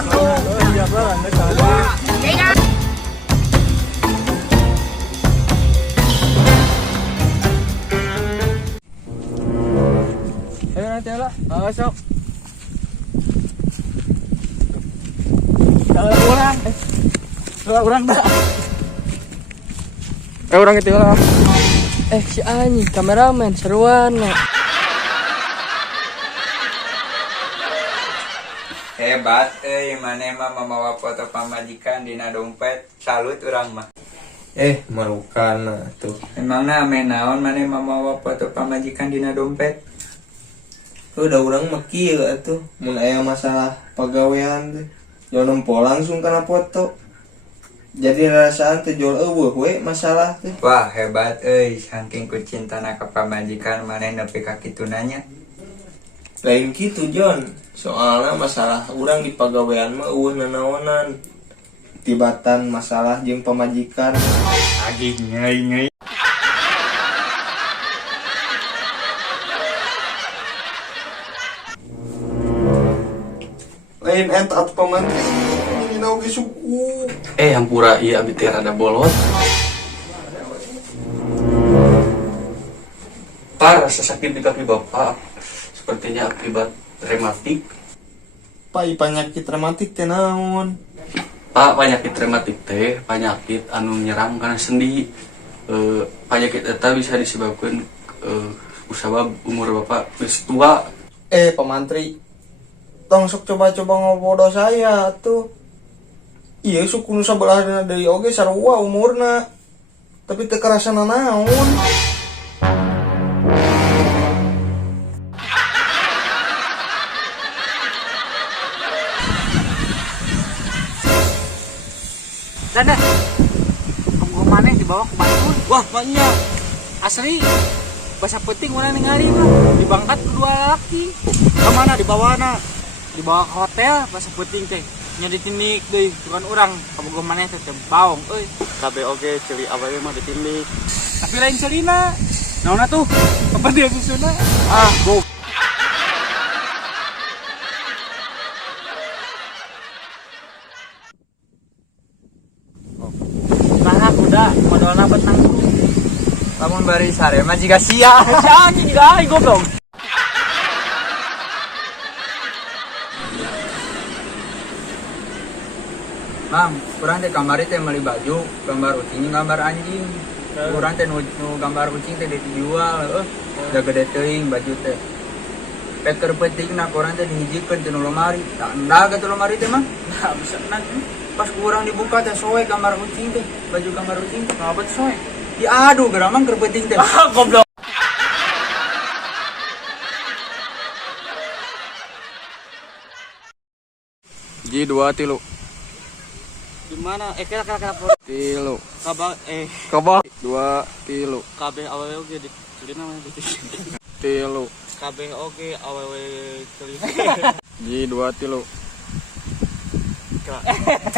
Satu. Dua. Tiga. Ayo nanti lah, masuk. Kalau orang dah. Orang itu lah. Si Ani, kameramen seruan. Hebat, mana mah membawa foto pamajikan dina dompet. Salut urang mah. Marukana tuh. Emangna ame naon mana membawa foto pamajikan dina dompet? Udah orang mah kieu atuh. Mun aya masalah pagawean teh, jol nempo langsung kana foto. Jadi rasaan teh jol eueuh we masalah teh. Wah hebat saking ku cintana ka pamajikan mana nepi ka kitunanya. Lain kitu Jon. Soalnya masalah urang di pagawean mah eueuh nanaonan. Tibatan masalah jeung pamajikan. Agih nyai. Lain eta atuh pamantri ini oge suku. Hampura ieu abi teh rada bolot. Rasa sakit di kaki bapak. Sepertinya akibat rematik. Pak, penyakit rematik teh naon? Pak, penyakit rematik teh penyakit anu nyerang karena sendi. Penyakit eta bisa disebabkan usabab umur bapak geus tua. Pamantri, tong sok coba-coba ngobodo saya tuh. Iya suku nu sabelahna deui oge sarua umurna. Tapi teu karasana naon. Dan kamu mana dibawa ke Bandung? Wah, banyak. Asli. Bahasa penting mana ningali mah. Dibangkat kedua laki. Kemana dibawa na? Dibawa ke hotel, bahasa penting teh. Nya ditindik deui, bukan orang. Kamu mana teh baong, euy. Kabe oge celi awewe mah ditindik. Tapi lain celina. Naonna tuh? Apa dia susuna? Go. Nah, udah, modalna betang dulu. Lamun bari sare mah jiga sia. Anjing gai goblok. Mang, kurang teh kamari teh meuli baju, gambar ucing, gambar anjing. Kurang teh nu gambar kucing teh dijual, da gede teuing baju teh. Peker pentingna kurang teh dihijikeun teh nu lemari. Da endah gitu lemari teh mah. Nah, bisa nan. Pas kurang dibuka teh soe gambar kucing teh, baju gambar kucing teh. Ngapa tuh soe? Aduh, geramang keur penting teh. Goblok. Ji 2 3. Gimana? Kira Tilu. kabar Kabah 2 3. KB awewe oge di celina mah di Tilu. KB oge awewe celina. Ji 2 3.